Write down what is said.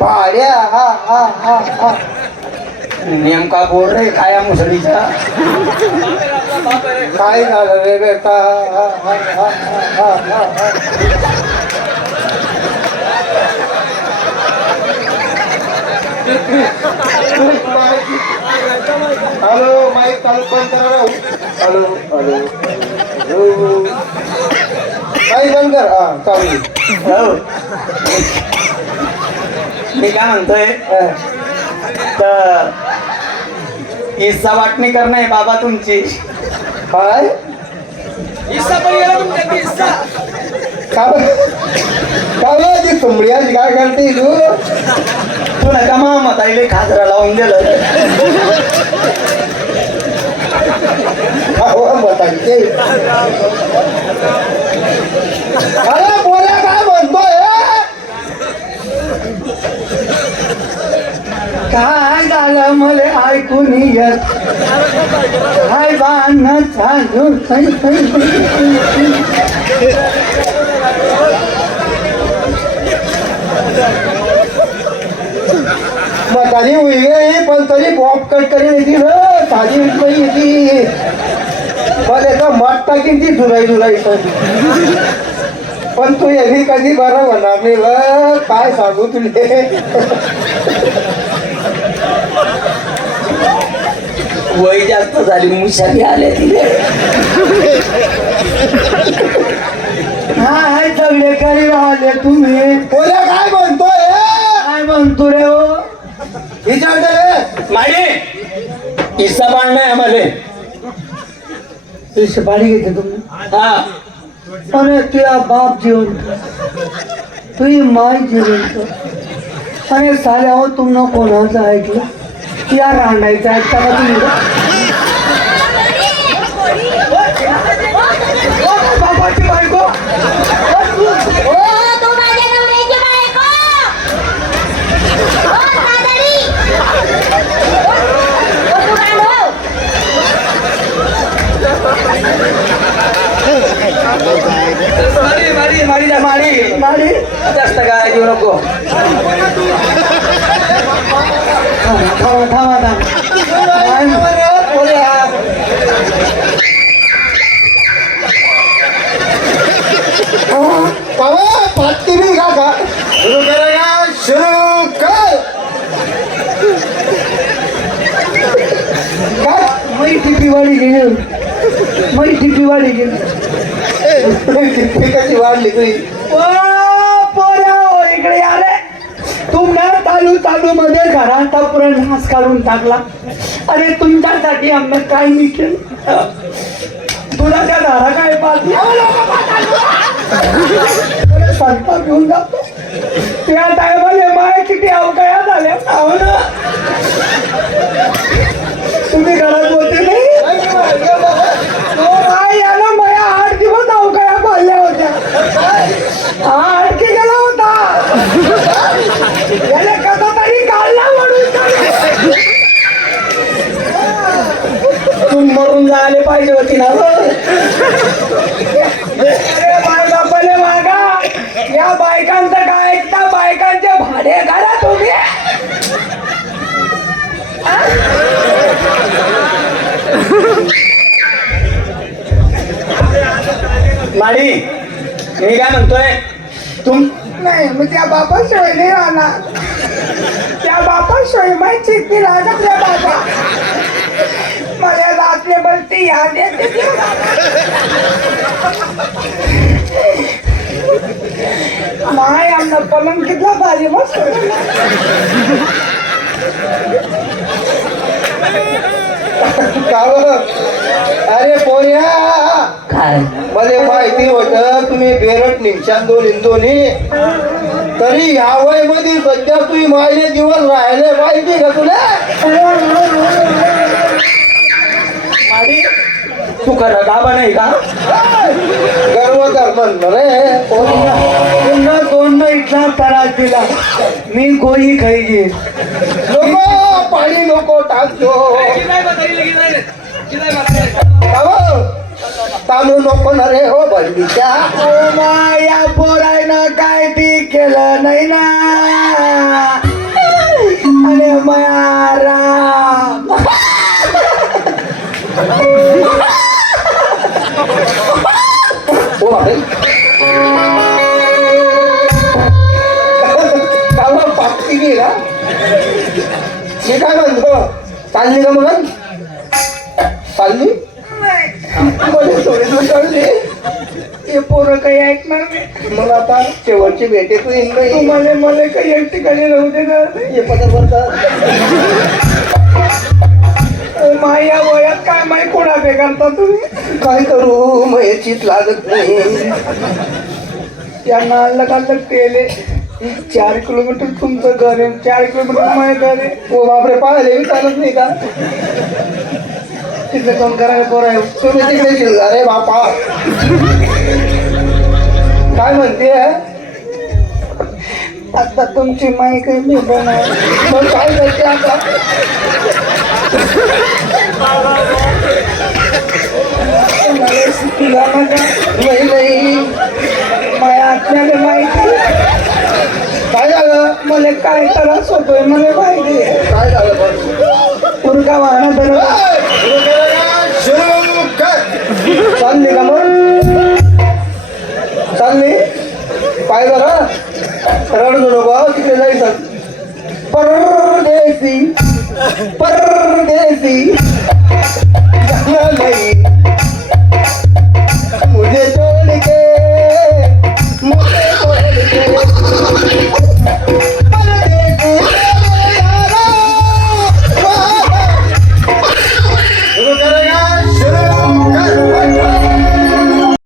भाड्या हा हा हा हा. नेमका बोल रे काया मुसळीचा काय झालं रे बेटा? हॅलो माईक चालू पण करा हॅलो हॅलो काही गण कर. हा हो. मी काय म्हणतोय? तर हिस्सा वाटणी करणं आहे बाबा तुमची. काय? हिस्सा पण गेला तुमच्या हिस्सा का काय ती तुंबळ्याची काय करते तू? तू नका मामा ताईले खाजरा लावून गेलं खावा ते अरे बोला काय म्हणतोय काय झालं मले ऐकून येत? काय बाण चालू सै, सै, सै, म्हातारी होई पण तरी बॉब कट करी येते ना साधी रुपये येते पण याचा मठ टाकीन ती जुलाई जुलाई पण तू यांनी कधी बरं होणार नाही काय सांगू तुले? वय जास्त झाली मुशाली आले तिथे हाय सगळे करी आले तुम्ही? बोला काय म्हणतोय? हे? काय म्हणतो रे हो? विचारते रे. मागे हिस्सा बांधणार आम्हाला. पैसे पाणी घेते तुम्ही? हा. अरे तुझा बाप जिवंत. तुझी माय जिवंत. अरे साल्या हो तुम्हाला कोणाचं ऐकलं? या रांडायचं ऐकता का तुम्ही थांबा थांबा सुरू करा सुरू कर मै टिपी वाढी गेली. मै टिपी वाढी गेली. टिपी कशी वाढली तुझी पोरा इकडे आले तालू तालू मध्ये घराचा पुरा नाश काढून टाकला. अरे तुमच्यासाठी आम्ही काय मी केलं. तुला त्या धारा काय पाजली संताप घेऊन जातो. त्या टायमाला माय किती अवकाया झाल्या हो ना तुम्ही घरात होते नाही हो बाई, याला माझ्या आठ दिवस अवकाया पाहिल्या होत्या आठ की गेला होता याला कसा तरी काढला म्हणून तू मरून जायला पाहिजे होती ना हो. अरे बाय बापाले मागा या बायकांचं काय ऐकता बायकांचे भाडे करा तुम्ही माडी मी काय म्हणतोय? तुम नाही मग त्या बापाशिवाय नाही राहणार. त्या बापाशिवाय माहिती ती राहणार त्या बाबा. मला रात्री बलती याद येते माय आमना पलंग कितला भारी मस्त. अरे काय? मला माहिती होत तुम्ही बेरट निमशान दोन दोन्ही तरी ह्या वयमध्ये सध्या तुम्ही मायले दिवस राहिले माहिती का तुला? तू खरं गाबा नाही का? गर्व कर म्हणलं रे. पुन्हा दोन इथला त्रास दिला. मी गोळी खाई नको पाणी नको टाकतो? तांदूळ नको ना रे हो बंडीच्या ओ माया पोरायनं काय ती केलं नाही ना आणि माया राम हो मी काय म्हणतो चालली का म्हणून चालली? चालली हे. पोरं काही ऐकणार नाही. मग आता शेवटची भेटे तू येईल मला काही एक ठिकाणी राहू देणार हे पदर ओ माया वयात काय माहिती कोणाबे करता तुम्ही? काय करू? मग याचीच लागत नाही. यांना अलग अलग केले. चार किलोमीटर तुमचं घर आहे चार किलोमीटर माझं घर आहे. हो बापरे पाहिले चालत नाही का? तिथे कोण करायला पोरं आहे? तुम्ही तिकडे शिल अरे बापा. काय म्हणते आता तुमची माई काही मी बनव मग काय करते आता नाही नाही माया आपल्याला माहिती काय झालं मला काय त्रास होतोय? मला आहे. काय झालं मुलगा वाहना तर चालली का मग? चालली? पाय बघा रडू नको तिकडे जायचं. परदेसी परदेसी.